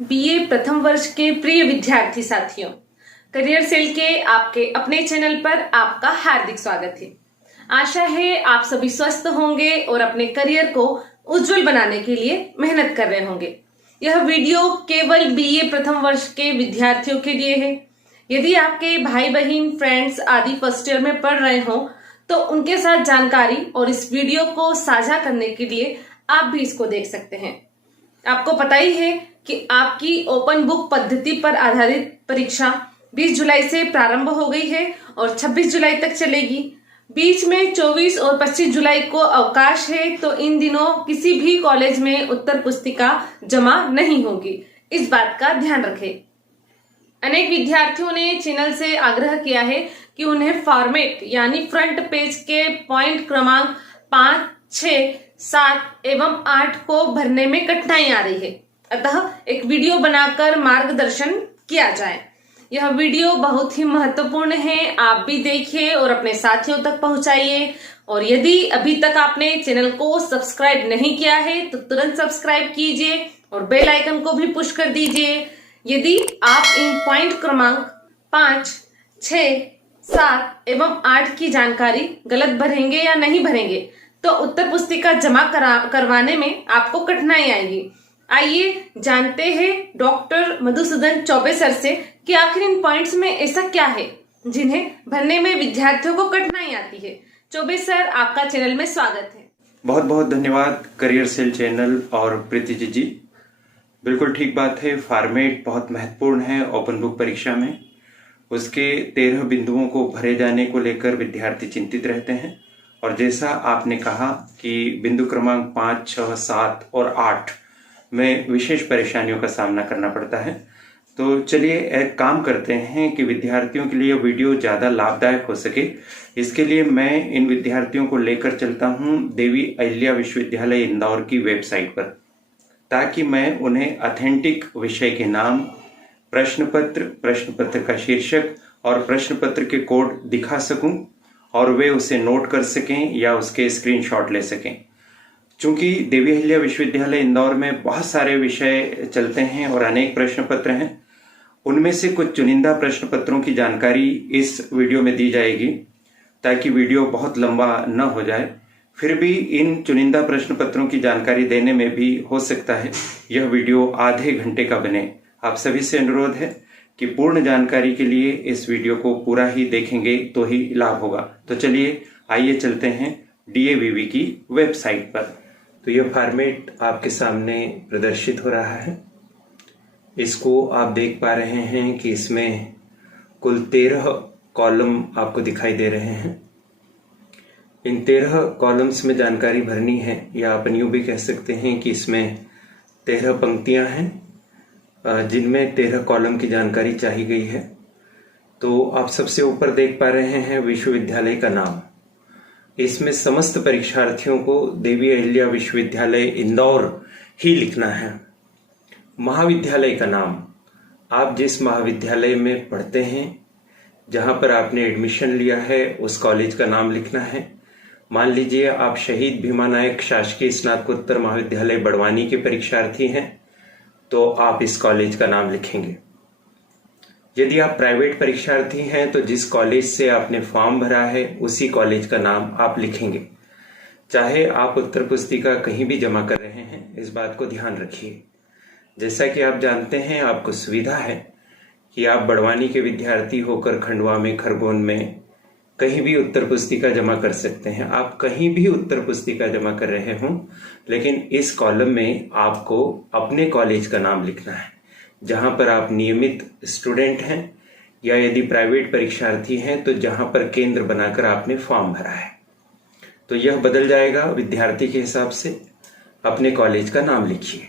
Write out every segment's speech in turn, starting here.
BA प्रथम वर्ष के प्रिय विद्यार्थी साथियों, करियर सेल के आपके अपने चैनल पर आपका हार्दिक स्वागत है। आशा है आप सभी स्वस्थ होंगे और अपने करियर को उज्जवल बनाने के लिए मेहनत कर रहे होंगे। यह वीडियो केवल बीए प्रथम वर्ष के विद्यार्थियों के लिए है। यदि आपके भाई बहन फ्रेंड्स आदि फर्स्ट ईयर में पढ़ रहे हो तो उनके साथ जानकारी और इस वीडियो को साझा करने के लिए आप भी इसको देख सकते हैं। आपको पता ही है कि आपकी ओपन बुक पद्धति पर आधारित परीक्षा 20 जुलाई से प्रारंभ हो गई है और 26 जुलाई तक चलेगी। बीच में 24 और 25 जुलाई को अवकाश है, तो इन दिनों किसी भी कॉलेज में उत्तर पुस्तिका जमा नहीं होगी। इस बात का ध्यान रखें। अनेक विद्यार्थियों ने चैनल से आग्रह किया है कि उन्हें फॉर्मेट यानी फ्रंट पेज के पॉइंट क्रमांक 5, 6, 7 एवं 8 को भरने में कठिनाई आ रही है, अतः एक वीडियो बनाकर मार्गदर्शन किया जाए। यह वीडियो बहुत ही महत्वपूर्ण है, आप भी देखिए और अपने साथियों तक पहुंचाइए। और यदि अभी तक आपने चैनल को सब्सक्राइब नहीं किया है तो तुरंत सब्सक्राइब कीजिए और बेल आइकन को भी पुश कर दीजिए। यदि आप इन पॉइंट क्रमांक 5, 6, 7 एवं 8 की जानकारी गलत भरेंगे या नहीं भरेंगे तो उत्तर पुस्तिका जमा करवाने में आपको कठिनाई आएगी। आइए जानते हैं डॉक्टर मधुसूदन चौबे सर से कि आखिर इन पॉइंट्स में ऐसा क्या है जिन्हें भरने में विद्यार्थियों को कठिनाई आती है। चौबे सर, आपका चैनल में स्वागत है। बहुत बहुत धन्यवाद करियर सेल चैनल और प्रीति जी। बिल्कुल ठीक बात है, फॉर्मेट बहुत महत्वपूर्ण है ओपन बुक परीक्षा में। उसके 13 बिंदुओं को भरे जाने को लेकर विद्यार्थी चिंतित रहते हैं और जैसा आपने कहा कि बिंदु क्रमांक 5, 6, 7 और 8 में विशेष परेशानियों का सामना करना पड़ता है। तो चलिए एक काम करते हैं कि विद्यार्थियों के लिए वीडियो ज़्यादा लाभदायक हो सके, इसके लिए मैं इन विद्यार्थियों को लेकर चलता हूं देवी अहिल्या विश्वविद्यालय इंदौर की वेबसाइट पर, ताकि मैं उन्हें ऑथेंटिक विषय के नाम, प्रश्न पत्र का शीर्षक और प्रश्न पत्र के कोड दिखा सकूं और वे उसे नोट कर सकें या उसके स्क्रीनशॉट ले सकें। चूंकि देवी अहिल्या विश्वविद्यालय इंदौर में बहुत सारे विषय चलते हैं और अनेक प्रश्न पत्र हैं, उनमें से कुछ चुनिंदा प्रश्न पत्रों की जानकारी इस वीडियो में दी जाएगी ताकि वीडियो बहुत लंबा न हो जाए। फिर भी इन चुनिंदा प्रश्न पत्रों की जानकारी देने में भी हो सकता है यह वीडियो आधे घंटे का बने। आप सभी से अनुरोध है कि पूर्ण जानकारी के लिए इस वीडियो को पूरा ही देखेंगे तो ही लाभ होगा। तो चलिए आइए चलते हैं DAVV की वेबसाइट पर। तो यह फॉर्मेट आपके सामने प्रदर्शित हो रहा है। इसको आप देख पा रहे हैं कि इसमें कुल 13 कॉलम आपको दिखाई दे रहे हैं। इन 13 कॉलम्स में जानकारी भरनी है, या अपन यूं भी कह सकते हैं कि इसमें 13 पंक्तियां हैं जिनमें 13 कॉलम की जानकारी चाहिए गई है। तो आप सबसे ऊपर देख पा रहे हैं विश्वविद्यालय का नाम। इसमें समस्त परीक्षार्थियों को देवी अहिल्या विश्वविद्यालय इंदौर ही लिखना है। महाविद्यालय का नाम, आप जिस महाविद्यालय में पढ़ते हैं, जहां पर आपने एडमिशन लिया है, उस कॉलेज का नाम लिखना है। मान लीजिए आप शहीद भीमानायक शासकीय स्नातकोत्तर महाविद्यालय बड़वानी के परीक्षार्थी हैं तो आप इस कॉलेज का नाम लिखेंगे। यदि आप प्राइवेट परीक्षार्थी हैं तो जिस कॉलेज से आपने फॉर्म भरा है उसी कॉलेज का नाम आप लिखेंगे। चाहे आप उत्तर पुस्तिका कहीं भी जमा कर रहे हैं, इस बात को ध्यान रखिए। जैसा कि आप जानते हैं, आपको सुविधा है कि आप बड़वानी के विद्यार्थी होकर खंडवा में, खरगोन में कहीं भी उत्तर पुस्तिका जमा कर सकते हैं। आप कहीं भी उत्तर पुस्तिका जमा कर रहे हों, लेकिन इस कॉलम में आपको अपने कॉलेज का नाम लिखना है जहां पर आप नियमित स्टूडेंट हैं, या यदि प्राइवेट परीक्षार्थी हैं तो जहां पर केंद्र बनाकर आपने फॉर्म भरा है। तो यह बदल जाएगा विद्यार्थी के हिसाब से। अपने कॉलेज का नाम लिखिए।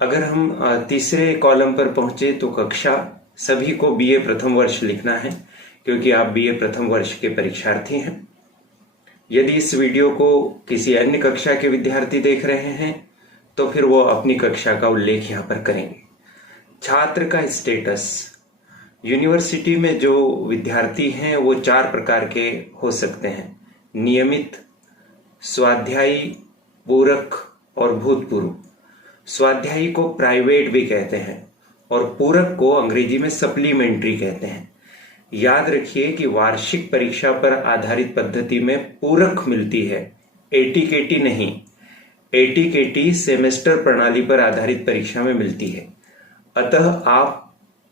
अगर हम तीसरे कॉलम पर पहुंचे तो कक्षा, सभी को बीए प्रथम वर्ष लिखना है क्योंकि आप बीए प्रथम वर्ष के परीक्षार्थी हैं। यदि इस वीडियो को किसी अन्य कक्षा के विद्यार्थी देख रहे हैं तो फिर वो अपनी कक्षा का उल्लेख यहाँ पर करेंगे। छात्र का स्टेटस, यूनिवर्सिटी में जो विद्यार्थी हैं वो 4 प्रकार के हो सकते हैं: नियमित, स्वाध्यायी, पूरक और भूतपूर्व। स्वाध्यायी को प्राइवेट भी कहते हैं और पूरक को अंग्रेजी में सप्लीमेंट्री कहते हैं। याद रखिए कि वार्षिक परीक्षा पर आधारित पद्धति में पूरक मिलती है, एटीकेटी नहीं। एटीकेटी सेमेस्टर प्रणाली पर आधारित परीक्षा में मिलती है। अतः आप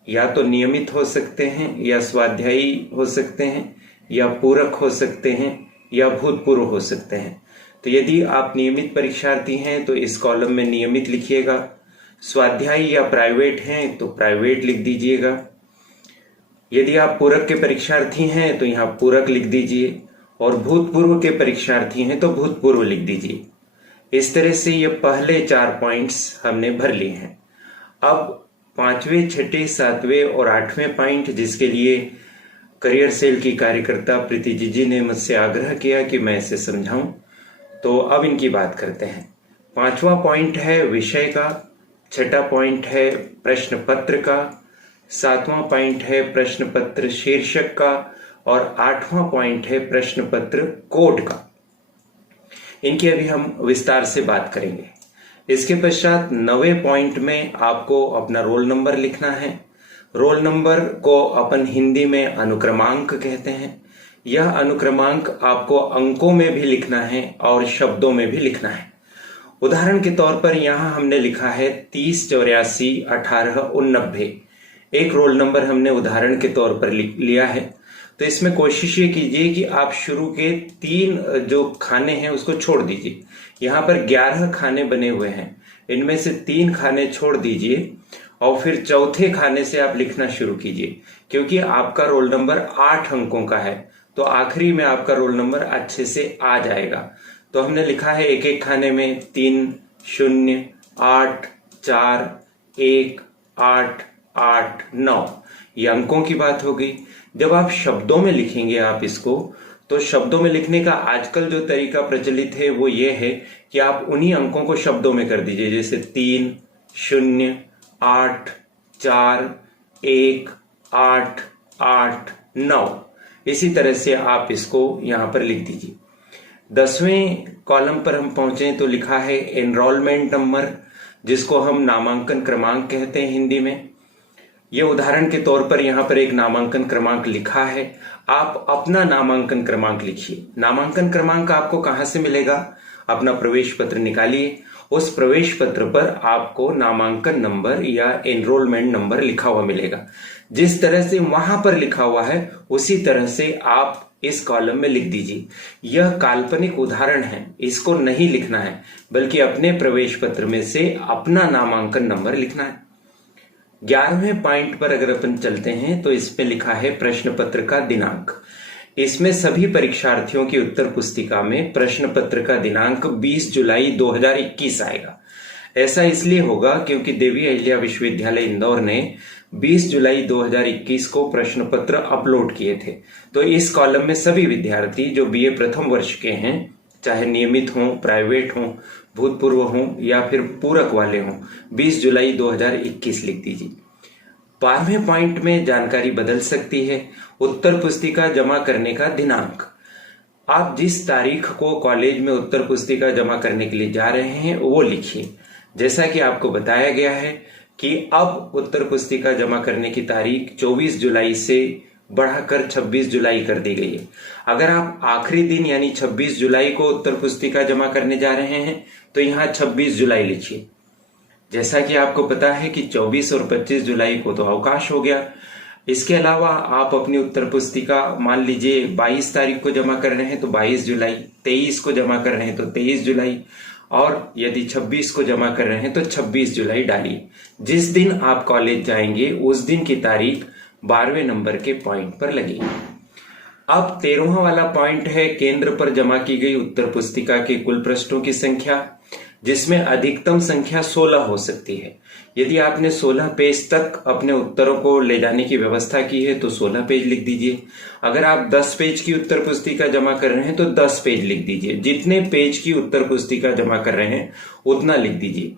या तो नियमित हो सकते हैं या स्वाध्यायी हो सकते हैं या पूरक हो सकते हैं या भूतपूर्व हो सकते हैं। तो यदि आप नियमित परीक्षार्थी हैं तो इस कॉलम में नियमित लिखिएगा, स्वाध्यायी या प्राइवेट हैं तो प्राइवेट लिख दीजिएगा। यदि आप पूरक के परीक्षार्थी हैं तो यहाँ पूरक लिख दीजिए और भूतपूर्व के परीक्षार्थी हैं तो भूतपूर्व लिख दीजिए। इस तरह से ये पहले 4 पॉइंट्स हमने भर लिए हैं। अब 5वें, 6ठे, 7वें और 8वें पॉइंट, जिसके लिए करियर सेल की कार्यकर्ता प्रीति जी ने मुझसे आग्रह किया कि मैं इसे समझाऊं, तो अब इनकी बात करते हैं। 5वां पॉइंट है विषय का, 6ठा पॉइंट है प्रश्न पत्र का, 7वां पॉइंट है प्रश्न पत्र शीर्षक का और 8वां पॉइंट है प्रश्न पत्र कोड का। इनकी अभी हम विस्तार से बात करेंगे। इसके पश्चात 9वें पॉइंट में आपको अपना रोल नंबर लिखना है। रोल नंबर को अपन हिंदी में अनुक्रमांक कहते हैं। यह अनुक्रमांक आपको अंकों में भी लिखना है और शब्दों में भी लिखना है। उदाहरण के तौर पर यहां हमने लिखा है 30, 84, 18, 89। एक रोल नंबर हमने उदाहरण के तौर पर लिया है। तो इसमें कोशिश ये कीजिए कि आप शुरू के 3 जो खाने हैं उसको छोड़ दीजिए। यहाँ पर 11 खाने बने हुए हैं, इनमें से 3 खाने छोड़ दीजिए और फिर चौथे खाने से आप लिखना शुरू कीजिए, क्योंकि आपका रोल नंबर 8 अंकों का है तो आखिरी में आपका रोल नंबर अच्छे से आ जाएगा। तो हमने लिखा है एक एक खाने में 3, 0, 8, 4, 1, 8, 8, 9। ये अंकों की बात हो गई। जब आप शब्दों में लिखेंगे आप इसको, तो शब्दों में लिखने का आजकल जो तरीका प्रचलित है वो ये है कि आप उन्हीं अंकों को शब्दों में कर दीजिए, जैसे 3, 0, 8, 4, 1, 8, 8, 9। इसी तरह से आप इसको यहां पर लिख दीजिए। 10वें कॉलम पर हम पहुंचे तो लिखा है एनरोलमेंट नंबर, जिसको हम नामांकन क्रमांक कहते हैं हिंदी में। यह उदाहरण के तौर पर यहां पर एक नामांकन क्रमांक लिखा है। आप अपना नामांकन क्रमांक लिखिए। नामांकन क्रमांक आपको कहां से मिलेगा? अपना प्रवेश पत्र निकालिए, उस प्रवेश पत्र पर आपको नामांकन नंबर या एनरोलमेंट नंबर लिखा हुआ मिलेगा। जिस तरह से वहां पर लिखा हुआ है उसी तरह से आप इस कॉलम में लिख दीजिए। यह काल्पनिक उदाहरण है, इसको नहीं लिखना है, बल्कि अपने प्रवेश पत्र में से अपना नामांकन नंबर लिखना है। 11वें पॉइंट पर अगर अपन चलते हैं तो इसमें लिखा है प्रश्न पत्र का दिनांक। इसमें सभी परीक्षार्थियों की उत्तर पुस्तिका में प्रश्न पत्र का दिनांक 20 जुलाई 2021 आएगा। ऐसा इसलिए होगा क्योंकि देवी अहिल्या विश्वविद्यालय इंदौर ने 20 जुलाई 2021 को प्रश्न पत्र अपलोड किए थे। तो इस कॉलम में सभी विद्यार्थी जो बीए प्रथम वर्ष के हैं, चाहे नियमित हों, प्राइवेट हों, भूतपूर्व हों या फिर पूरक वाले हों, 20 जुलाई 2021 लिख दीजिए। 12वें पॉइंट में जानकारी बदल सकती है। उत्तर पुस्तिका जमा करने का दिनांक। आप जिस तारीख को कॉलेज में उत्तर पुस्तिका जमा करने के लिए जा रहे हैं वो लिखिए। जैसा कि आपको बताया गया है कि अब उत्तर पुस्तिका जमा करने की तारीख 24 जुलाई से बढ़ाकर 26 जुलाई कर दी गई है। अगर आप आखिरी दिन यानी 26 जुलाई को उत्तर पुस्तिका जमा करने जा रहे हैं तो यहाँ 26 जुलाई लिखिए। जैसा कि आपको पता है कि 24 और 25 जुलाई को तो अवकाश हो गया। इसके अलावा आप अपनी उत्तर पुस्तिका मान लीजिए 22 तारीख को जमा कर रहे हैं तो 22 जुलाई, 23 को जमा कर रहे हैं तो 23 जुलाई और यदि 26 को जमा कर रहे हैं तो 26 जुलाई डालिए। जिस दिन आप कॉलेज जाएंगे उस दिन की तारीख 12वें नंबर के पॉइंट पर लगेगी। अब 13वां वाला पॉइंट है केंद्र पर जमा की गई उत्तर पुस्तिका के कुल प्रश्नों की संख्या, जिसमें अधिकतम संख्या 16 हो सकती है। यदि आपने 16 पेज तक अपने उत्तरों को ले जाने की व्यवस्था की है तो 16 पेज लिख दीजिए। अगर आप 10 पेज की उत्तर पुस्तिका जमा कर रहे हैं तो 10 पेज लिख दीजिए। जितने पेज की उत्तर पुस्तिका जमा कर रहे हैं उतना लिख दीजिए।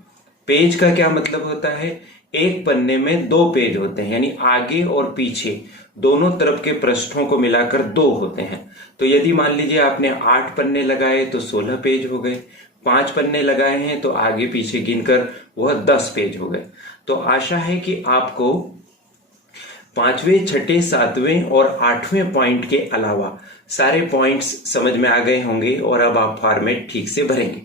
पेज का क्या मतलब होता है? एक पन्ने में 2 पेज होते हैं, यानी आगे और पीछे दोनों तरफ के पृष्ठों को मिलाकर 2 होते हैं। तो यदि मान लीजिए आपने 8 पन्ने लगाए तो 16 पेज हो गए, 5 पन्ने लगाए हैं तो आगे पीछे गिनकर वह 10 पेज हो गए। तो आशा है कि आपको 5वें, 6ठे, 7वें और 8वें पॉइंट के अलावा सारे पॉइंट्स समझ में आ गए होंगे और अब आप फॉर्मेट ठीक से भरेंगे।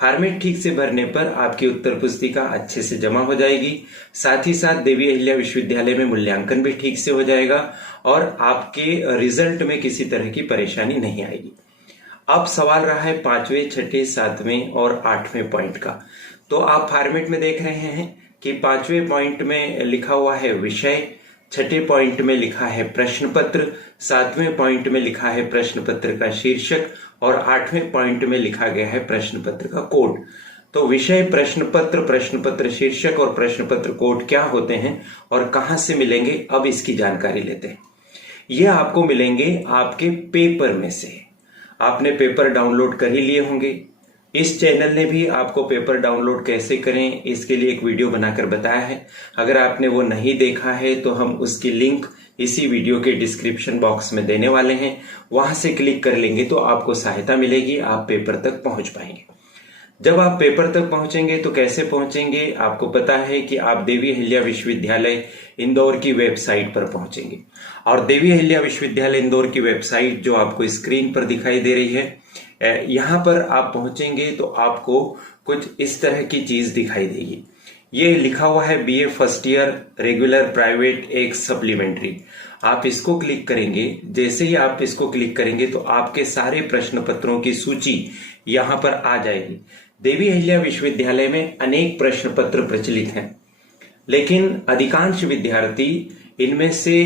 फॉर्मेट ठीक से भरने पर आपकी उत्तर पुस्तिका अच्छे से जमा हो जाएगी। साथ ही साथ देवी अहिल्या विश्वविद्यालय में मूल्यांकन भी ठीक से हो जाएगा और आपके रिजल्ट में किसी तरह की परेशानी नहीं आएगी। अब सवाल रहा है 5वें, 6ठे, 7वें और 8वें पॉइंट का। तो आप फॉर्मेट में देख रहे हैं कि 5वें पॉइंट में लिखा हुआ है विषय, 6ठे पॉइंट में लिखा है प्रश्न पत्र, 7वें पॉइंट में लिखा है प्रश्न पत्र का शीर्षक और 8वें पॉइंट में लिखा गया है प्रश्न पत्र का कोड। तो विषय, प्रश्न पत्र शीर्षक और प्रश्न पत्र कोड क्या होते हैं और कहां से मिलेंगे, अब इसकी जानकारी लेते हैं। ये आपको मिलेंगे आपके पेपर में से। आपने पेपर डाउनलोड कर ही लिए होंगे। इस चैनल ने भी आपको पेपर डाउनलोड कैसे करें इसके लिए एक वीडियो बनाकर बताया है। अगर आपने वो नहीं देखा है तो हम उसकी लिंक इसी वीडियो के डिस्क्रिप्शन बॉक्स में देने वाले हैं। वहां से क्लिक कर लेंगे तो आपको सहायता मिलेगी, आप पेपर तक पहुंच पाएंगे। जब आप पेपर तक पहुंचेंगे तो कैसे पहुंचेंगे, आपको पता है कि आप देवी अहिल्या विश्वविद्यालय इंदौर की वेबसाइट पर पहुंचेंगे और देवी अहिल्या विश्वविद्यालय इंदौर की वेबसाइट जो आपको स्क्रीन पर दिखाई दे रही है, यहां पर आप पहुंचेंगे तो आपको कुछ इस तरह की चीज दिखाई देगी। ये लिखा हुआ है BA first year regular private एक सप्लीमेंट्री। आप इसको क्लिक करेंगे। जैसे ही आप इसको क्लिक करेंगे तो आपके सारे प्रश्न पत्रों की सूची यहां पर आ जाएगी। देवी अहिल्या विश्वविद्यालय में अनेक प्रश्न पत्र प्रचलित हैं, लेकिन अधिकांश विद्यार्थी इनमें से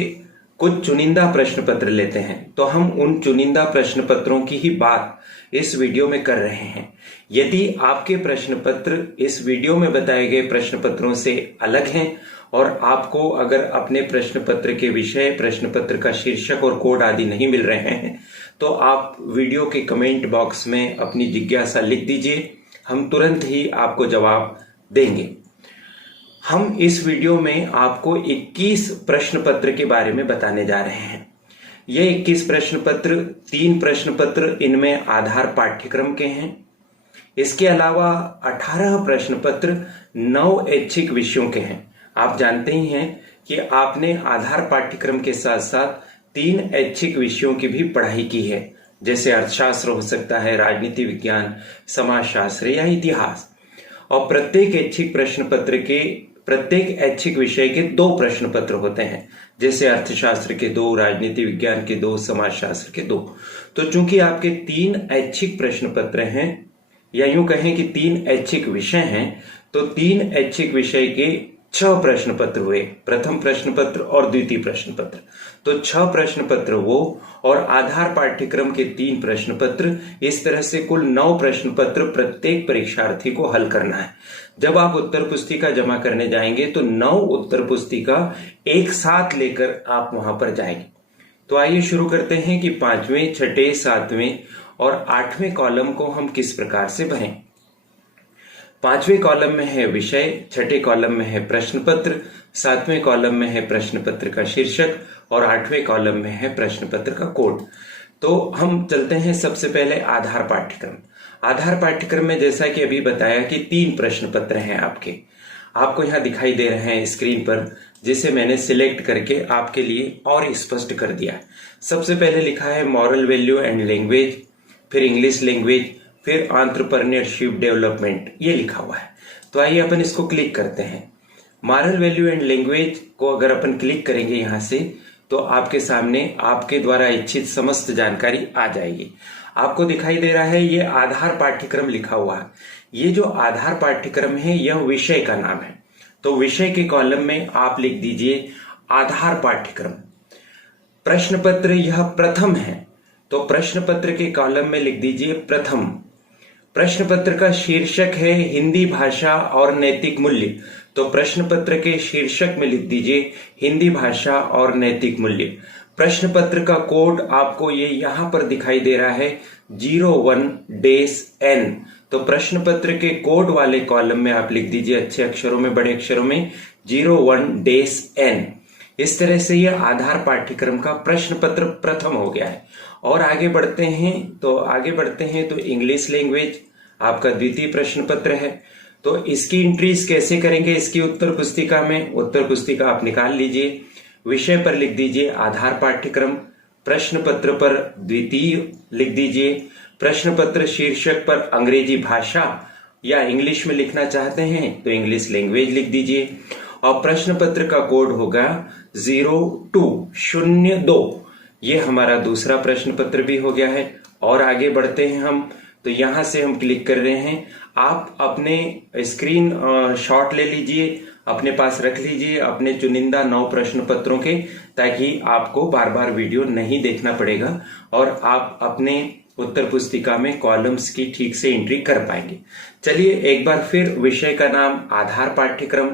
कुछ चुनिंदा प्रश्न पत्र लेते हैं। तो हम उन चुनिंदा प्रश्न पत्रों की ही बात इस वीडियो में कर रहे हैं। यदि आपके प्रश्न पत्र इस वीडियो में बताए गए प्रश्न पत्रों से अलग हैं और आपको अगर अपने प्रश्न पत्र के विषय, प्रश्न पत्र का शीर्षक और कोड आदि नहीं मिल रहे हैं तो आप वीडियो के कमेंट बॉक्स में अपनी जिज्ञासा लिख दीजिए, हम तुरंत ही आपको जवाब देंगे। हम इस वीडियो में आपको 21 प्रश्न पत्र के बारे में बताने जा रहे हैं। ये 21 प्रश्न पत्र, 3 प्रश्न पत्र इनमें आधार पाठ्यक्रम के हैं। इसके अलावा 18 प्रश्न पत्र 9 ऐच्छिक विषयों के हैं। आप जानते ही हैं कि आपने आधार पाठ्यक्रम के साथ साथ 3 ऐच्छिक विषयों की भी पढ़ाई की है, जैसे अर्थशास्त्र हो सकता है, राजनीति विज्ञान, समाजशास्त्र या इतिहास। और प्रत्येक ऐच्छिक विषय के 2 प्रश्न पत्र होते हैं, जैसे अर्थशास्त्र के 2, राजनीति विज्ञान के 2, समाजशास्त्र के 2। तो चूंकि आपके 3 ऐच्छिक प्रश्न पत्र हैं, या यूं कहें कि 3 ऐच्छिक विषय हैं, तो 3 ऐच्छिक विषय के 6 प्रश्न पत्र हुए, प्रथम प्रश्न पत्र और द्वितीय प्रश्न पत्र। तो 6 प्रश्न पत्र वो और आधार पाठ्यक्रम के 3 प्रश्न पत्र, इस तरह से कुल 9 प्रश्न पत्र प्रत्येक परीक्षार्थी को हल करना है। जब आप उत्तर पुस्तिका जमा करने जाएंगे तो 9 उत्तर पुस्तिका एक साथ लेकर आप वहां पर जाएंगे। तो आइए शुरू करते हैं कि 5वें, 6ठे, 7वें और 8वें कॉलम को हम किस प्रकार से भरें। 5वें कॉलम में है विषय, 6ठे कॉलम में है प्रश्न पत्र, 7वें कॉलम में है प्रश्न पत्र का शीर्षक और 8वें कॉलम में है प्रश्न पत्र का कोड। तो हम चलते हैं सबसे पहले आधार पाठ्यक्रम। आधार पाठ्यक्रम में जैसा कि अभी बताया कि 3 प्रश्न पत्र हैं आपको यहाँ दिखाई दे रहे हैं स्क्रीन पर, जिसे मैंने सिलेक्ट करके आपके लिए और स्पष्ट कर दिया। सबसे पहले लिखा है मॉरल वैल्यू एंड लैंग्वेज, फिर इंग्लिश लैंग्वेज, फिर एंटरप्रेन्योरशिप डेवलपमेंट, ये लिखा हुआ है। तो आइए अपन इसको क्लिक करते हैं। मॉरल वैल्यू एंड लैंग्वेज को अगर अपन क्लिक करेंगे यहां से तो आपके सामने आपके द्वारा इच्छित समस्त जानकारी आ जाएगी। आपको दिखाई दे रहा है ये आधार पाठ्यक्रम लिखा हुआ है। ये जो आधार पाठ्यक्रम है यह विषय का नाम है। तो विषय के कॉलम में आप लिख दीजिए आधार पाठ्यक्रम। प्रश्न पत्र यह प्रथम है तो प्रश्न पत्र के कॉलम में लिख दीजिए प्रथम। प्रश्न पत्र का शीर्षक है हिंदी भाषा और नैतिक मूल्य, तो प्रश्न पत्र के शीर्षक में लिख दीजिए हिंदी भाषा और नैतिक मूल्य। प्रश्न पत्र का कोड आपको ये यहां पर दिखाई दे रहा है 01-N। तो प्रश्न पत्र के कोड वाले कॉलम में आप लिख दीजिए अच्छे अक्षरों में, बड़े अक्षरों में 01-N। इस तरह से यह आधार पाठ्यक्रम का प्रश्न पत्र प्रथम हो गया है। और आगे बढ़ते हैं तो इंग्लिश लैंग्वेज आपका द्वितीय प्रश्न पत्र है। तो इसकी एंट्रीज कैसे करेंगे इसकी उत्तर पुस्तिका में? उत्तर पुस्तिका आप निकाल लीजिए, विषय पर लिख दीजिए आधार पाठ्यक्रम, प्रश्न पत्र पर द्वितीय लिख दीजिए, प्रश्न पत्र शीर्षक पर अंग्रेजी भाषा या इंग्लिश में लिखना चाहते हैं तो इंग्लिश लैंग्वेज लिख दीजिए, और प्रश्न पत्र का कोड होगा 0202। ये हमारा दूसरा प्रश्न पत्र भी हो गया है। और आगे बढ़ते हैं हम, तो यहां से हम क्लिक कर रहे हैं। आप अपने स्क्रीन शॉट ले लीजिए, अपने पास रख लीजिए अपने चुनिंदा 9 प्रश्न पत्रों के, ताकि आपको बार बार वीडियो नहीं देखना पड़ेगा और आप अपने उत्तर पुस्तिका में कॉलम्स की ठीक से एंट्री कर पाएंगे। चलिए एक बार फिर, विषय का नाम आधार पाठ्यक्रम,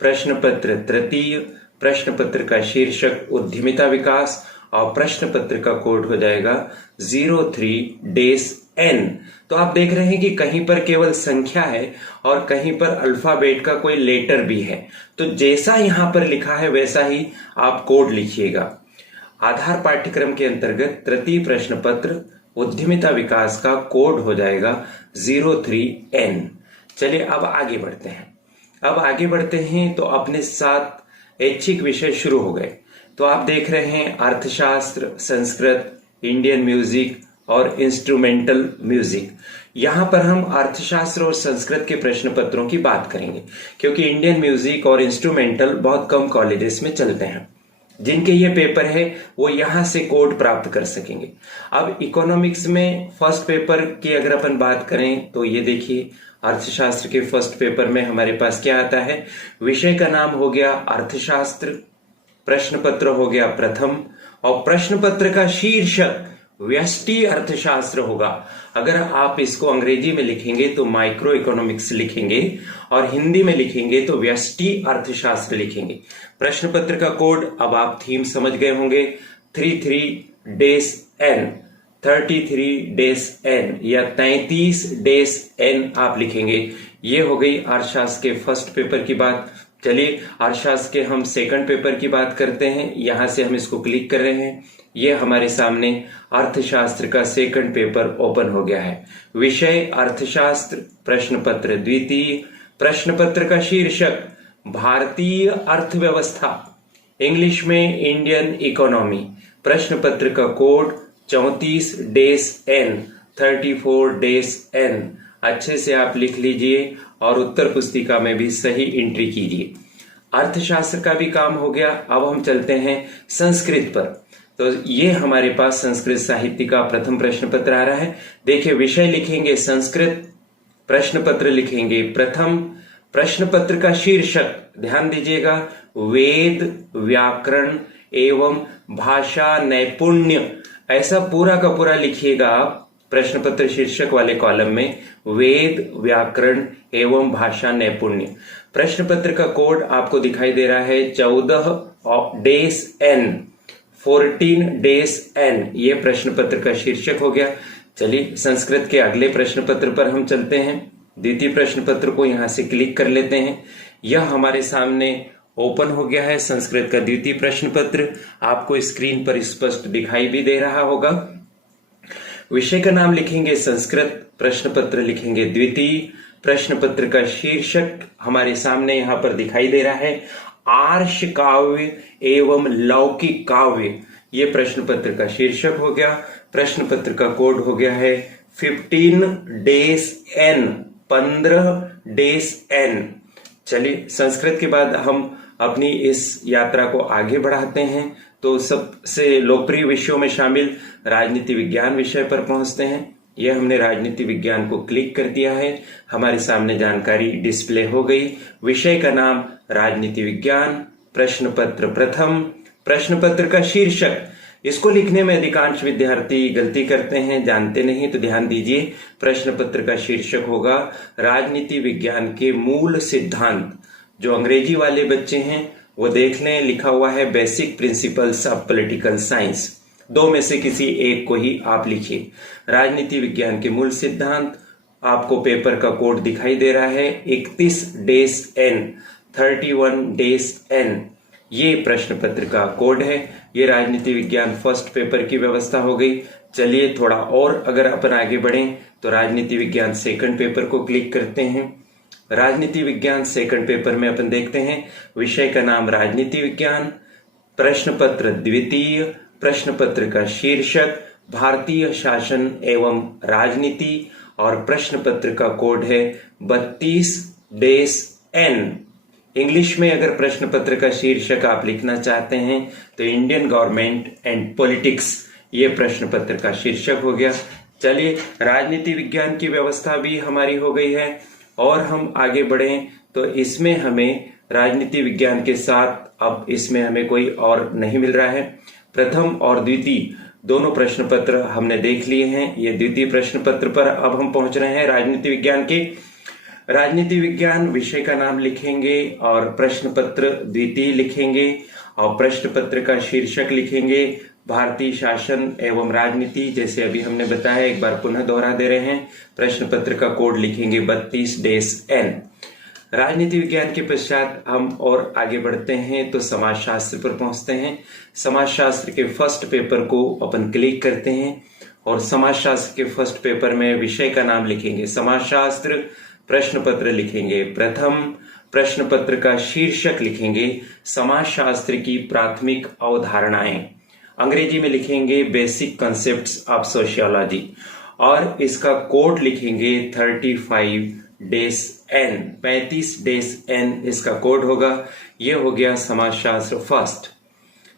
प्रश्न पत्र तृतीय, प्रश्न पत्र का शीर्षक उद्यमिता विकास, और प्रश्न पत्र का कोड हो जाएगा 03-N। तो आप देख रहे हैं कि कहीं पर केवल संख्या है और कहीं पर अल्फाबेट का कोई लेटर भी है। तो जैसा यहां पर लिखा है वैसा ही आप कोड लिखिएगा। आधार पाठ्यक्रम के अंतर्गत तृतीय प्रश्न पत्र उद्यमिता विकास का कोड हो जाएगा 03N। चलिए अब आगे बढ़ते हैं। तो अपने साथ ऐच्छिक विषय शुरू हो गए। तो आप देख रहे हैं अर्थशास्त्र, संस्कृत, इंडियन म्यूजिक और इंस्ट्रूमेंटल म्यूजिक। यहां पर हम अर्थशास्त्र और संस्कृत के प्रश्न पत्रों की बात करेंगे, क्योंकि इंडियन म्यूजिक और इंस्ट्रूमेंटल बहुत कम कॉलेजेस में चलते हैं। जिनके ये पेपर है वो यहां से कोड प्राप्त कर सकेंगे। अब इकोनॉमिक्स में फर्स्ट पेपर की अगर अपन बात करें तो ये देखिए, अर्थशास्त्र के फर्स्ट पेपर में हमारे पास क्या आता है? विषय का नाम हो गया अर्थशास्त्र, प्रश्न पत्र हो गया प्रथम, और प्रश्न पत्र का शीर्षक व्यष्टि अर्थशास्त्र होगा। अगर आप इसको अंग्रेजी में लिखेंगे तो माइक्रो इकोनॉमिक्स लिखेंगे, और हिंदी में लिखेंगे तो व्यष्टि अर्थशास्त्र लिखेंगे। प्रश्न पत्र का कोड अब आप थीम समझ गए होंगे, 33-N, 33-N या 33-N आप लिखेंगे। ये हो गई अर्थशास्त्र के फर्स्ट पेपर की बात। चलिए अर्थशास्त्र के हम सेकंड पेपर की बात करते हैं। यहां से हम इसको क्लिक कर रहे हैं। ये हमारे सामने अर्थशास्त्र का सेकंड पेपर ओपन हो गया है। विषय अर्थशास्त्र, प्रश्न पत्र द्वितीय, प्रश्न पत्र का शीर्षक भारतीय अर्थव्यवस्था, इंग्लिश में इंडियन इकोनॉमी, प्रश्न पत्र का कोड 34-N, 34-N। अच्छे से आप लिख लीजिए और उत्तर पुस्तिका में भी सही एंट्री कीजिए। अर्थशास्त्र का भी काम हो गया। अब हम चलते हैं संस्कृत पर। तो ये हमारे पास संस्कृत साहित्य का प्रथम प्रश्न पत्र आ रहा है। देखिए, विषय लिखेंगे संस्कृत, प्रश्न पत्र लिखेंगे प्रथम, प्रश्न पत्र का शीर्षक ध्यान दीजिएगा वेद, व्याकरण एवं भाषा नैपुण्य। ऐसा पूरा का पूरा लिखिएगा आप प्रश्न पत्र शीर्षक वाले कॉलम में, वेद, व्याकरण एवं भाषा नैपुण्य। प्रश्न पत्र का कोड आपको दिखाई दे रहा है 14-N, 14-N। ये प्रश्न पत्र का शीर्षक हो गया। चलिए संस्कृत के अगले प्रश्न पत्र पर हम चलते हैं। द्वितीय प्रश्न पत्र को यहां से क्लिक कर लेते हैं। यह हमारे सामने ओपन हो गया है। संस्कृत का द्वितीय प्रश्न पत्र आपको स्क्रीन पर स्पष्ट दिखाई भी दे रहा होगा। विषय का नाम लिखेंगे संस्कृत, प्रश्न पत्र लिखेंगे द्वितीय, प्रश्न पत्र का शीर्षक हमारे सामने यहां पर दिखाई दे रहा है आर्ष काव्य एवं लौकिक काव्य। ये प्रश्न पत्र का शीर्षक हो गया। प्रश्न पत्र का कोड हो गया है 15-N, 15-N। चलिए संस्कृत के बाद हम अपनी इस यात्रा को आगे बढ़ाते हैं। तो सबसे लोकप्रिय विषयों में शामिल राजनीति विज्ञान विषय पर पहुंचते हैं। यह हमने राजनीति विज्ञान को क्लिक कर दिया है। हमारे सामने जानकारी डिस्प्ले हो गई। विषय का नाम राजनीति विज्ञान, प्रश्न पत्र प्रथम, प्रश्न पत्र का शीर्षक। इसको लिखने में अधिकांश विद्यार्थी गलती करते हैं, जानते नहीं, तो ध्यान दीजिए। प्रश्न पत्र का शीर्षक होगा राजनीति विज्ञान के मूल सिद्धांत। जो अंग्रेजी वाले बच्चे हैं वो देख लें, लिखा हुआ है basic principles of political science. दो में से किसी एक को ही आप लिखिए। राजनीति विज्ञान के मूल सिद्धांत। आपको पेपर का कोड दिखाई दे रहा है 31-N, 31-N। ये प्रश्न पत्र का कोड है। ये राजनीति विज्ञान फर्स्ट पेपर की व्यवस्था हो गई। चलिए थोड़ा और अगर अपन आगे बढ़ें तो राजनीति विज्ञान सेकंड पेपर को क्लिक करते हैं। राजनीति विज्ञान सेकंड पेपर में अपन देखते हैं विषय का नाम राजनीति विज्ञान, प्रश्न पत्र द्वितीय, प्रश्न पत्र का शीर्षक भारतीय शासन एवं राजनीति और प्रश्न पत्र का कोड है 32-N। इंग्लिश में अगर प्रश्न पत्र का शीर्षक आप लिखना चाहते हैं तो इंडियन गवर्नमेंट एंड पॉलिटिक्स, ये प्रश्न पत्र का शीर्षक हो गया। चलिए, राजनीति विज्ञान की व्यवस्था भी हमारी हो गई है और हम आगे बढ़ें तो इसमें हमें राजनीति विज्ञान के साथ अब इसमें हमें कोई और नहीं मिल रहा है। प्रथम और द्वितीय दोनों प्रश्न पत्र हमने देख लिए हैं। ये द्वितीय प्रश्न पत्र पर अब हम पहुंच रहे हैं राजनीति विज्ञान के। राजनीति विज्ञान विषय का नाम लिखेंगे और प्रश्न पत्र द्वितीय लिखेंगे और प्रश्न पत्र का शीर्षक लिखेंगे भारतीय शासन एवं राजनीति। जैसे अभी हमने बताया, एक बार पुनः दोहरा दे रहे हैं, प्रश्न पत्र का कोड लिखेंगे 32-N। राजनीति विज्ञान के पश्चात हम और आगे बढ़ते हैं तो समाजशास्त्र पर पहुंचते हैं। समाजशास्त्र के फर्स्ट पेपर को अपन क्लिक करते हैं और समाजशास्त्र के फर्स्ट पेपर में विषय का नाम लिखेंगे समाजशास्त्र, प्रश्न पत्र लिखेंगे प्रथम, प्रश्न पत्र का शीर्षक लिखेंगे समाजशास्त्र की प्राथमिक अवधारणाएं, अंग्रेजी में लिखेंगे बेसिक कॉन्सेप्ट्स ऑफ सोशियोलॉजी और इसका कोड लिखेंगे 35-N इसका कोड होगा। ये हो गया समाजशास्त्र फर्स्ट।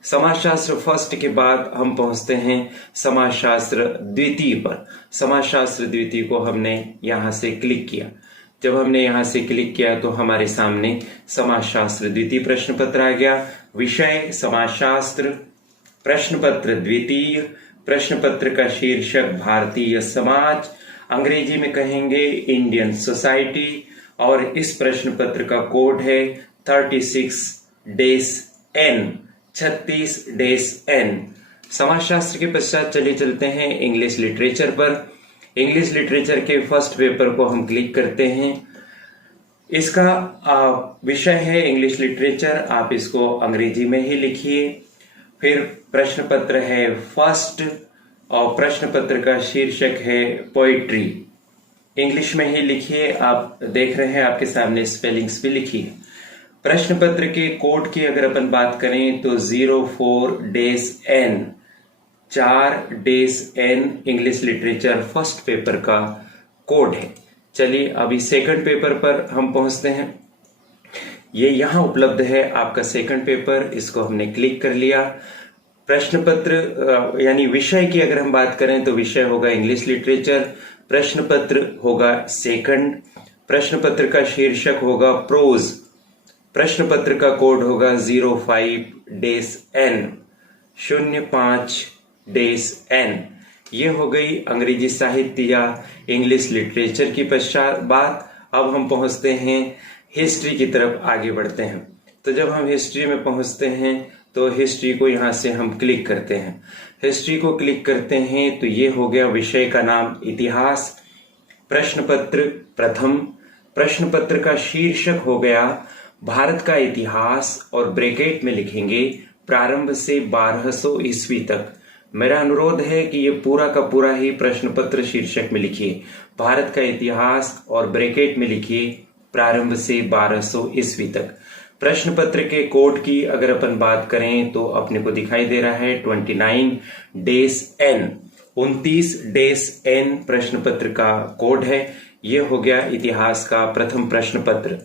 समाजशास्त्र फर्स्ट के बाद हम पहुंचते हैं समाजशास्त्र द्वितीय पर। समाजशास्त्र द्वितीय को हमने यहां से क्लिक किया। जब हमने यहां से क्लिक किया तो हमारे सामने समाजशास्त्र द्वितीय प्रश्न पत्र आ गया। विषय समाजशास्त्र, प्रश्न पत्र द्वितीय, प्रश्न पत्र का शीर्षक भारतीय समाज, अंग्रेजी में कहेंगे इंडियन सोसाइटी और इस प्रश्न पत्र का कोड है 36-N। समाजशास्त्र के पश्चात चलिए चलते हैं इंग्लिश लिटरेचर पर। इंग्लिश लिटरेचर के फर्स्ट पेपर को हम क्लिक करते हैं। इसका विषय है इंग्लिश लिटरेचर, आप इसको अंग्रेजी में ही लिखिए। फिर प्रश्न पत्र है फर्स्ट और प्रश्न पत्र का शीर्षक है पोइट्री, इंग्लिश में ही लिखिए। आप देख रहे हैं आपके सामने स्पेलिंग्स भी लिखी है। प्रश्न पत्र के कोड की अगर अपन बात करें तो 04-N, 4-N English literature first paper का कोड है। चलिए अभी सेकंड पेपर पर हम पहुंचते हैं। ये यहां उपलब्ध है आपका सेकंड पेपर, इसको हमने क्लिक कर लिया। प्रश्न पत्र यानी विषय की अगर हम बात करें तो विषय होगा इंग्लिश लिटरेचर, प्रश्न पत्र होगा सेकंड, प्रश्न पत्र का शीर्षक होगा प्रोज, प्रश्न पत्र का कोड होगा 05-N। ये हो गई अंग्रेजी साहित्य या इंग्लिश लिटरेचर की पश्चात बात। अब हम पहुंचते हैं हिस्ट्री की तरफ, आगे बढ़ते हैं। तो जब हम हिस्ट्री में पहुंचते हैं तो हिस्ट्री को यहां से हम क्लिक करते हैं। हिस्ट्री को क्लिक करते हैं तो ये हो गया विषय का नाम इतिहास, प्रश्न पत्र प्रथम, प्रश्न पत्र का शीर्षक हो गया भारत का इतिहास और ब्रैकेट में लिखेंगे प्रारंभ से 1200 ईस्वी तक। मेरा अनुरोध है कि ये पूरा का पूरा ही प्रश्न पत्र शीर्षक में लिखिए, भारत का इतिहास और ब्रैकेट में लिखिए प्रारंभ से 1200 ईस्वी तक। प्रश्न पत्र के कोड की अगर अपन बात करें तो अपने को दिखाई दे रहा है 29-N प्रश्न पत्र का कोड है। ये हो गया इतिहास का प्रथम प्रश्न पत्र।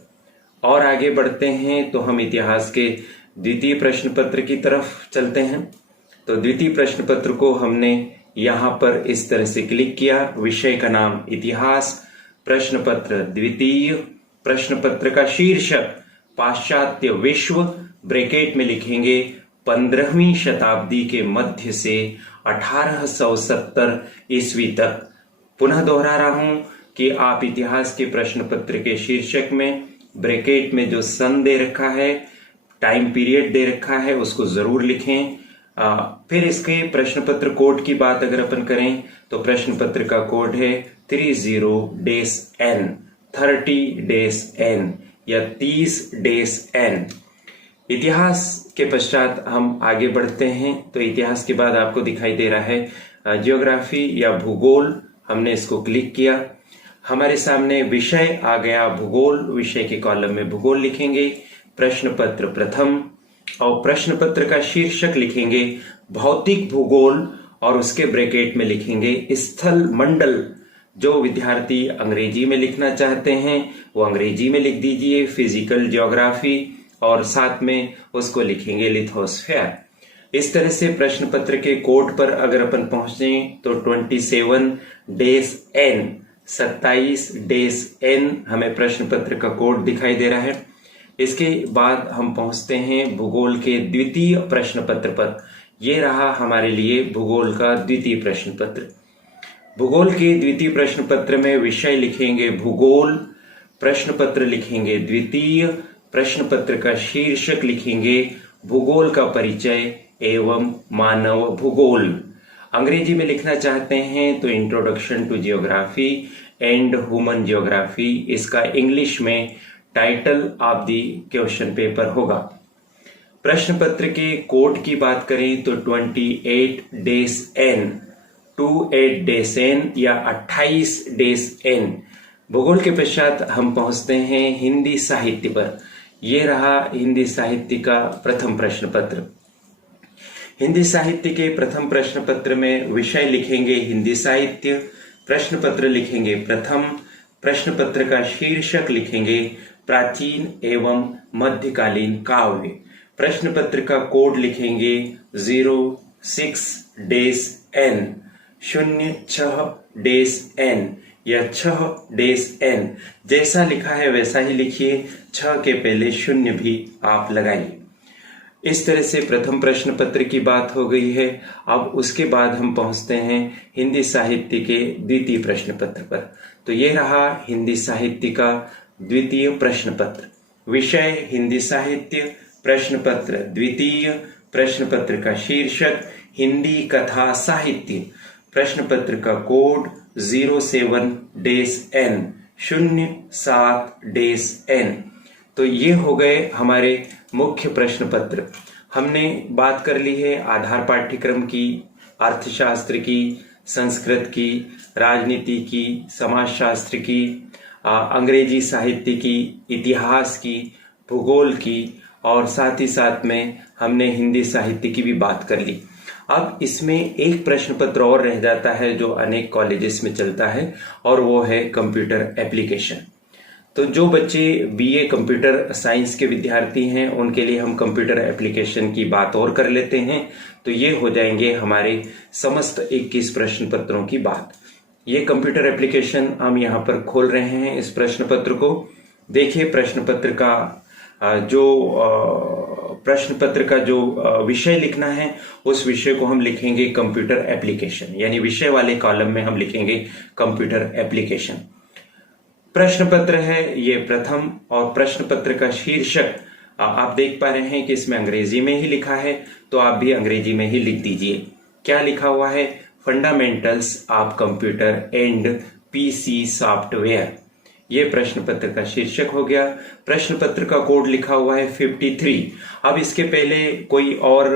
और आगे बढ़ते हैं तो हम इतिहास के द्वितीय प्रश्न पत्र की तरफ चलते हैं। तो द्वितीय प्रश्न पत्र को हमने यहां पर इस तरह से क्लिक किया। विषय का नाम इतिहास, प्रश्न पत्र द्वितीय, प्रश्न पत्र का शीर्षक पाश्चात्य विश्व, ब्रैकेट में लिखेंगे 15वीं शताब्दी के मध्य से 1870 ईस्वी तक। पुनः दोहरा रहा हूं कि आप इतिहास के प्रश्न पत्र के शीर्षक में ब्रैकेट में जो सन दे रखा है, टाइम पीरियड दे रखा है, उसको जरूर लिखें। फिर इसके प्रश्न पत्र कोड की बात अगर अपन करें तो प्रश्न पत्र का कोड है 30-N या 30-N। इतिहास के पश्चात हम आगे बढ़ते हैं। तो इतिहास के बाद आपको दिखाई दे रहा है ज्योग्राफी या भूगोल, हमने इसको क्लिक किया, हमारे सामने विषय आ गया भूगोल। विषय के कॉलम में भूगोल लिखेंगे, प्रश्न पत्र प्रथम, और प्रश्न पत्र का शीर्षक लिखेंगे भौतिक भूगोल, और उसके ब्रैकेट में लिखेंगे स्थल मंडल। जो विद्यार्थी अंग्रेजी में लिखना चाहते हैं वो अंग्रेजी में लिख दीजिए, फिजिकल ज्योग्राफी, और साथ में उसको लिखेंगे लिथोस्फीयर। इस तरह से प्रश्न पत्र के कोड पर अगर अपन पहुंचे तो 27-N 27-N हमें प्रश्न पत्र का कोड दिखाई दे रहा है। इसके बाद हम पहुंचते हैं भूगोल के द्वितीय प्रश्न पत्र पर। यह रहा हमारे लिए भूगोल का द्वितीय प्रश्न पत्र। भूगोल के द्वितीय प्रश्न पत्र में विषय लिखेंगे भूगोल, प्रश्न पत्र लिखेंगे द्वितीय, प्रश्न पत्र का शीर्षक लिखेंगे भूगोल का परिचय एवं मानव भूगोल। अंग्रेजी में लिखना चाहते हैं तो introduction to geography and human geography, इसका इंग्लिश में title of the question paper होगा। प्रश्न पत्र के कोड की बात करें तो 28-N या 28-N। भूगोल के पश्चात हम पहुंचते हैं हिंदी साहित्य पर। यह रहा हिंदी साहित्य का प्रथम प्रश्न पत्र। हिंदी साहित्य के प्रथम प्रश्न पत्र में विषय लिखेंगे हिंदी साहित्य, प्रश्न पत्र लिखेंगे प्रथम, प्रश्न पत्र का शीर्षक लिखेंगे प्राचीन एवं मध्यकालीन काव्य, प्रश्न पत्र का कोड लिखेंगे 06-N 06-N या 6-N। जैसा लिखा है वैसा ही लिखिए, 6 के पहले 0 भी आप लगाइए। इस तरह से प्रथम प्रश्न पत्र की बात हो गई है। अब उसके बाद हम पहुंचते हैं हिंदी साहित्य के द्वितीय प्रश्न पत्र पर। तो ये रहा हिंदी साहित्य का द्वितीय प्रश्न पत्र। विषय हिंदी साहित्य, प्रश्न पत्र द्वितीय, प्रश्न पत्र का शीर्षक हिंदी कथा साहित्य, प्रश्न पत्र का कोड 07-N 07-N। तो ये हो गए हमारे मुख्य प्रश्न पत्र। हमने बात कर ली है आधार पाठ्यक्रम की, अर्थशास्त्र की, संस्कृत की, राजनीति की, समाजशास्त्र की, अंग्रेजी साहित्य की, इतिहास की, भूगोल की, और साथ ही साथ में हमने हिंदी साहित्य की भी बात कर ली। अब इसमें एक प्रश्न पत्र और रह जाता है जो अनेक कॉलेजेस में चलता है, और वो है कंप्यूटर एप्लीकेशन। तो जो बच्चे बीए कंप्यूटर साइंस के विद्यार्थी हैं उनके लिए हम कंप्यूटर एप्लीकेशन की बात और कर लेते हैं। तो ये हो जाएंगे हमारे समस्त 21 प्रश्न पत्रों की बात। ये कंप्यूटर एप्लीकेशन हम यहाँ पर खोल रहे हैं। इस प्रश्न पत्र को देखिए, प्रश्न पत्र का जो विषय लिखना है उस विषय को हम लिखेंगे कंप्यूटर एप्लीकेशन, यानी विषय वाले कॉलम में हम लिखेंगे कंप्यूटर एप्लीकेशन। प्रश्न पत्र है ये प्रथम, और प्रश्न पत्र का शीर्षक आप देख पा रहे हैं कि इसमें अंग्रेजी में ही लिखा है, तो आप भी अंग्रेजी में ही लिख दीजिए। क्या लिखा हुआ है? Fundamentals of computer and PC software. ये प्रश्न पत्र का शीर्षक हो गया। प्रश्न पत्र का कोड लिखा हुआ है 53। अब इसके पहले कोई और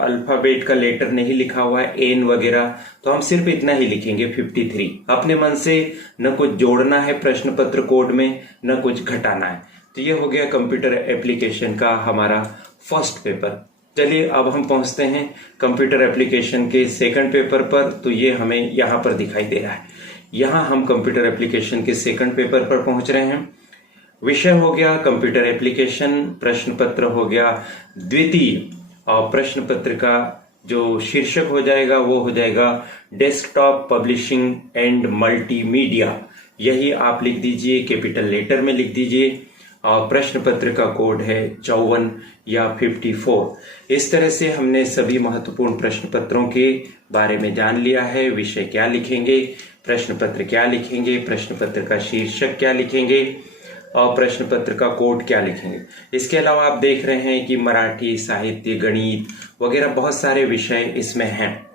अल्फाबेट का लेटर नहीं लिखा हुआ है, एन वगैरह, तो हम सिर्फ इतना ही लिखेंगे 53। अपने मन से न कुछ जोड़ना है प्रश्न पत्र कोड में, न कुछ घटाना है। तो ये हो गया कंप्यूटर एप्लीकेशन का हमारा फर्स्ट पेपर। चलिए अब हम पहुंचते हैं कंप्यूटर एप्लीकेशन के सेकंड पेपर पर। तो ये हमें यहाँ पर दिखाई दे रहा है। यहाँ हम कंप्यूटर एप्लीकेशन के सेकंड पेपर पर पहुंच रहे हैं। विषय हो गया कंप्यूटर एप्लीकेशन, प्रश्न पत्र हो गया द्वितीय, और प्रश्न पत्र का जो शीर्षक हो जाएगा वो हो जाएगा डेस्कटॉप पब्लिशिंग एंड मल्टीमीडिया। यही आप लिख दीजिए, कैपिटल लेटर में लिख दीजिए, और प्रश्न पत्र का कोड है 54 या 54। इस तरह से हमने सभी महत्वपूर्ण प्रश्न पत्रों के बारे में जान लिया है। विषय क्या लिखेंगे, प्रश्न पत्र क्या लिखेंगे, प्रश्न पत्र का शीर्षक क्या लिखेंगे, और प्रश्न पत्र का कोड क्या लिखेंगे। इसके अलावा आप देख रहे हैं कि मराठी, साहित्य, गणित वगैरह बहुत सारे विषय इसमें हैं,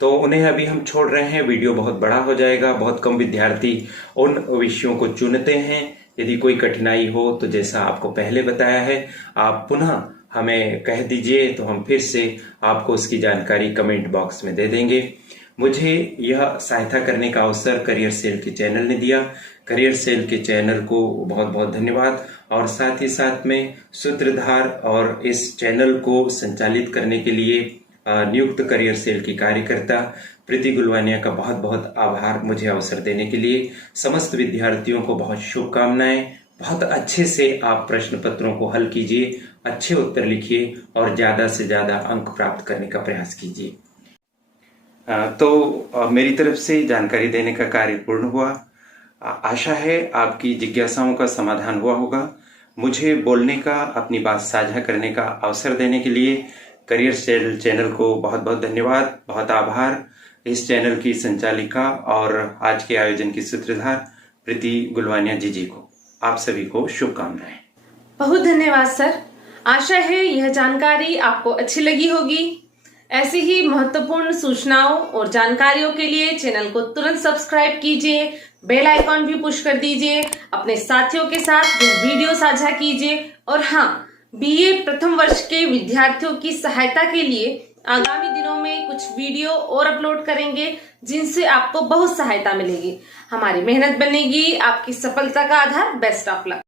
तो उन्हें अभी हम छोड़ रहे हैं। वीडियो बहुत बड़ा हो जाएगा, बहुत कम विद्यार्थी उन विषयों को चुनते हैं। यदि कोई कठिनाई हो तो जैसा आपको पहले बताया है, आप पुनः हमें कह दीजिए, तो हम फिर से आपको उसकी जानकारी कमेंट बॉक्स में दे देंगे। मुझे यह सहायता करने का अवसर करियर सेल के चैनल ने दिया। करियर सेल के चैनल को बहुत बहुत धन्यवाद। और साथ ही साथ में सूत्रधार और इस चैनल को संचालित करने के लिए नियुक्त करियर सेल की कार्यकर्ता प्रीति गुलवानिया का बहुत बहुत आभार मुझे अवसर देने के लिए। समस्त विद्यार्थियों को बहुत शुभकामनाएं। बहुत अच्छे से आप प्रश्न पत्रों को हल कीजिए, अच्छे उत्तर लिखिए और ज्यादा से ज्यादा अंक प्राप्त करने का प्रयास कीजिए। तो मेरी तरफ से जानकारी देने का कार्य पूर्ण हुआ। आशा है आपकी जिज्ञासाओं का समाधान हुआ होगा। मुझे बोलने का, अपनी बात साझा करने का अवसर देने के लिए करियर सेल चैनल को बहुत बहुत धन्यवाद, बहुत आभार। इस चैनल की संचालिका और आज के आयोजन की सूत्रधार प्रीति गुलवानिया जी को आप सभी को शुभकामनाएं। बहुत धन्यवाद सर। आशा है यह जानकारी आपको अच्छी लगी होगी। ऐसी ही महत्वपूर्ण सूचनाओं और जानकारियों के लिए चैनल को तुरंत सब्सक्राइब कीजिए, बेल आइकॉन भी पुश कर दीजिए, अपने साथियों के साथ यह वीडियो साझा कीजिए। और हाँ, बीए प्रथम वर्ष के विद्यार्थियों की सहायता के लिए आगामी दिनों में कुछ वीडियो और अपलोड करेंगे जिनसे आपको बहुत सहायता मिलेगी। हमारी मेहनत बनेगी आपकी सफलता का आधार। Best of luck.